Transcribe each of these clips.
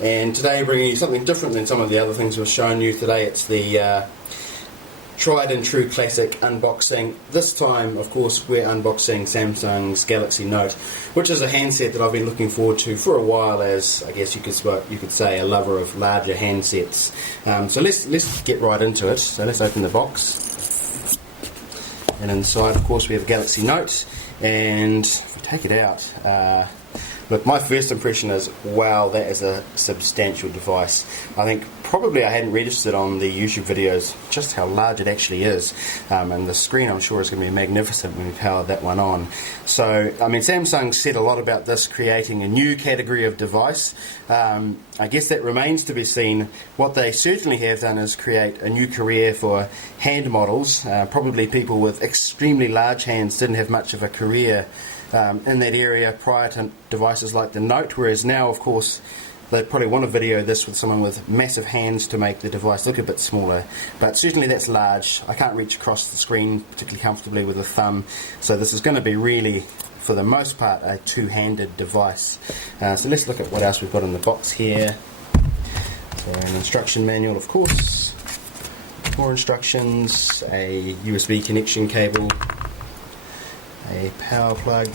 and today bringing you something different than some of the other things we've shown you today. It's the tried and true classic unboxing. This time, of course, we're unboxing Samsung's Galaxy Note, which is a handset that I've been looking forward to for a while, as I guess you could say a lover of larger handsets. So let's get right into it. So let's open the box, and inside, of course, we have a Galaxy Note. And if we take it out, look, my first impression is, wow, that is a substantial device. I think probably I hadn't registered on the YouTube videos just how large it actually is, and the screen, I'm sure, is going to be magnificent when we power that one on. So, I mean, Samsung said a lot about this creating a new category of device. I guess that remains to be seen. What they certainly have done is create a new career for hand models. Probably people with extremely large hands didn't have much of a career in that area prior to devices like the Note, whereas now, of course, they probably want to video this with someone with massive hands to make the device look a bit smaller, but certainly that's large. I can't reach across the screen particularly comfortably with a thumb, so this is going to be really, for the most part, a two-handed device. So let's look at what else we've got in the box here. So an instruction manual, of course, more instructions, a USB connection cable, a power plug,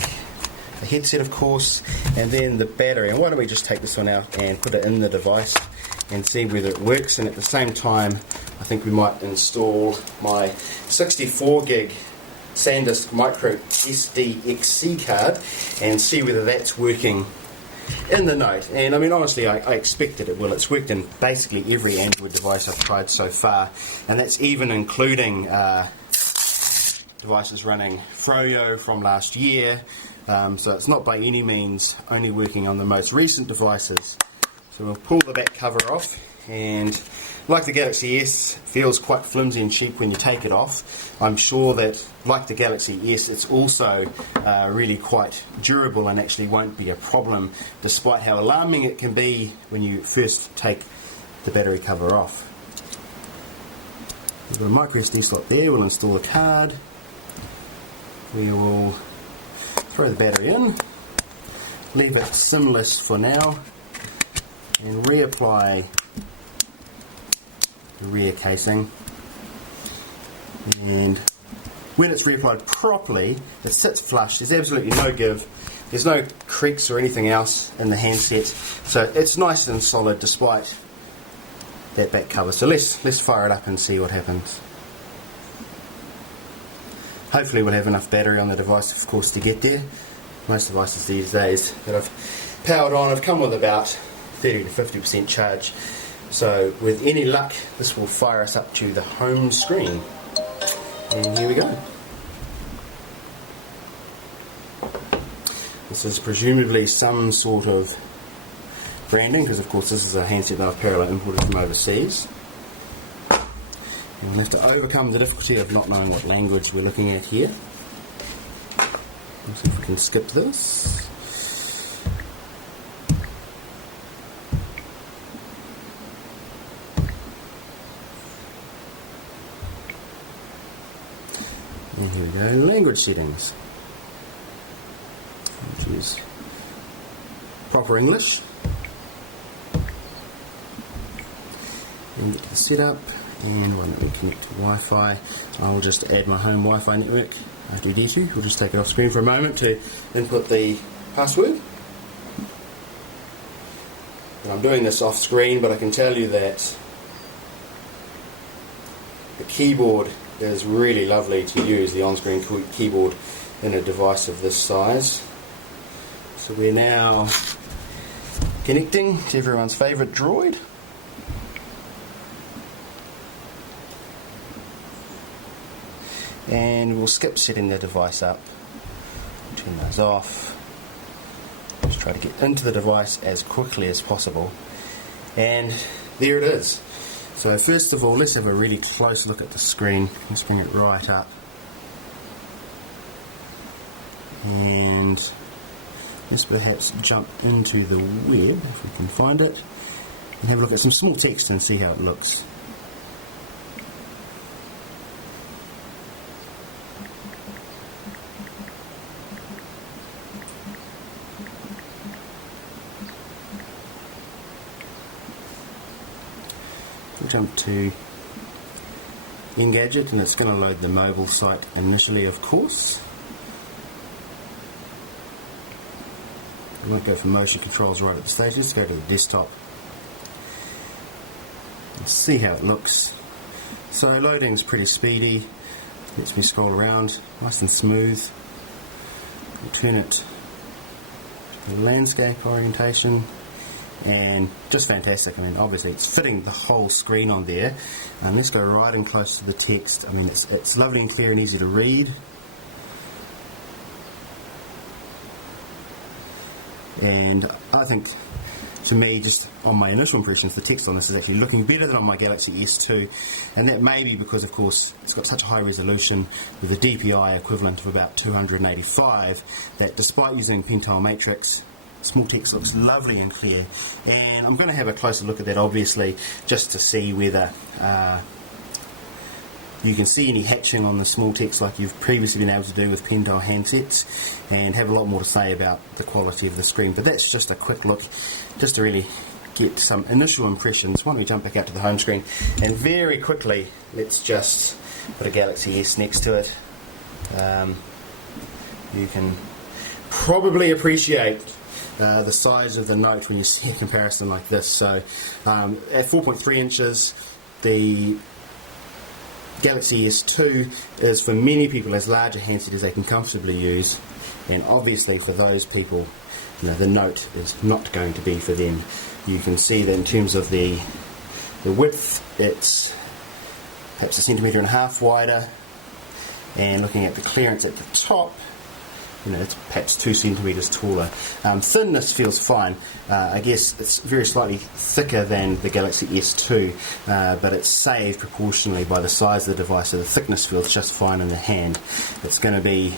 a headset, of course, and then the battery. And why don't we just take this one out and put it in the device and see whether it works. And at the same time, I think we might install my 64 gig SanDisk micro SD card and see whether that's working in the Note. And I mean, honestly, I expected it will. It's worked in basically every Android device I've tried so far, and that's even including devices running Froyo from last year, so it's not by any means only working on the most recent devices. So we'll pull the back cover off, and like the Galaxy S, it feels quite flimsy and cheap when you take it off. I'm sure that, like the Galaxy S, it's also really quite durable and actually won't be a problem, despite how alarming it can be when you first take the battery cover off. We've got a micro SD slot there. We'll install the card. We will throw the battery in, leave it simless for now, and reapply the rear casing. And when it's reapplied properly, it sits flush. There's absolutely no give. There's no creaks or anything else in the handset, so it's nice and solid despite that back cover. So let's fire it up and see what happens. Hopefully we'll have enough battery on the device, of course, to get there. Most devices these days that I've powered on have come with about 30 to 50% charge. So with any luck, this will fire us up to the home screen. And here we go. This is presumably some sort of branding, because of course this is a handset that I've parallel imported from overseas. We'll have to overcome the difficulty of not knowing what language we're looking at here. Let's see if we can skip this. And here we go, language settings. Choose proper English. And get the setup. And one that we connect to Wi-Fi. So I will just add my home Wi-Fi network, R2D2. We'll just take it off screen for a moment to input the password. And I'm doing this off screen, but I can tell you that the keyboard is really lovely to use, the on-screen keyboard in a device of this size. So we're now connecting to everyone's favourite Droid. And we'll skip setting the device up, turn those off, just try to get into the device as quickly as possible, and there it is. So first of all, let's have a really close look at the screen. Let's bring it right up, and let's perhaps jump into the web if we can find it, and have a look at some small text and see how it looks. We'll jump to Engadget, and it's going to load the mobile site initially, of course. I won't go for motion controls right at the stage, let's go to the desktop. Let's see how it looks. So loading's pretty speedy, lets me scroll around, nice and smooth. We'll turn it to the landscape orientation, and just fantastic. I mean, obviously it's fitting the whole screen on there. And let's go right in close to the text. I mean, it's lovely and clear and easy to read. And I think, to me, just on my initial impressions, the text on this is actually looking better than on my Galaxy S2, and that may be because, of course, it's got such a high resolution with a DPI equivalent of about 285 that despite using Pentile Matrix, small text looks lovely and clear. And I'm going to have a closer look at that, obviously, just to see whether you can see any hatching on the small text like you've previously been able to do with Pentile handsets, and have a lot more to say about the quality of the screen. But that's just a quick look, just to really get some initial impressions. Why don't we jump back out to the home screen, and very quickly let's just put a Galaxy S next to it. You can probably appreciate the size of the Note when you see a comparison like this. So at 4.3 inches, the Galaxy S2 is for many people as large a handset as they can comfortably use, and obviously for those people, the Note is not going to be for them. You can see that in terms of the width, it's perhaps 1.5 centimeters wider, and looking at the clearance at the top, it's perhaps 2 centimeters taller. Thinness feels fine. I guess it's very slightly thicker than the Galaxy S2, but it's saved proportionally by the size of the device, so the thickness feels just fine in the hand. It's going to be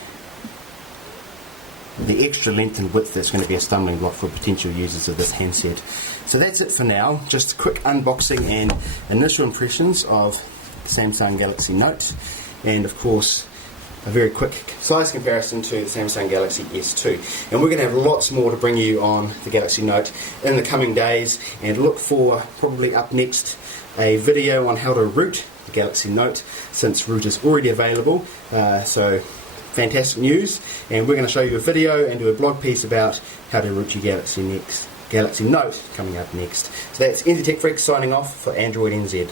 the extra length and width that's going to be a stumbling block for potential users of this handset. So that's it for now. Just a quick unboxing and initial impressions of Samsung Galaxy Note, and of course a very quick size comparison to the Samsung Galaxy S2. And we're going to have lots more to bring you on the Galaxy Note in the coming days, and look for, probably up next, a video on how to root the Galaxy Note, since root is already available. So fantastic news, and we're going to show you a video and do a blog piece about how to root your Galaxy Note coming up next. So that's NZ Tech Freak signing off for Android NZ.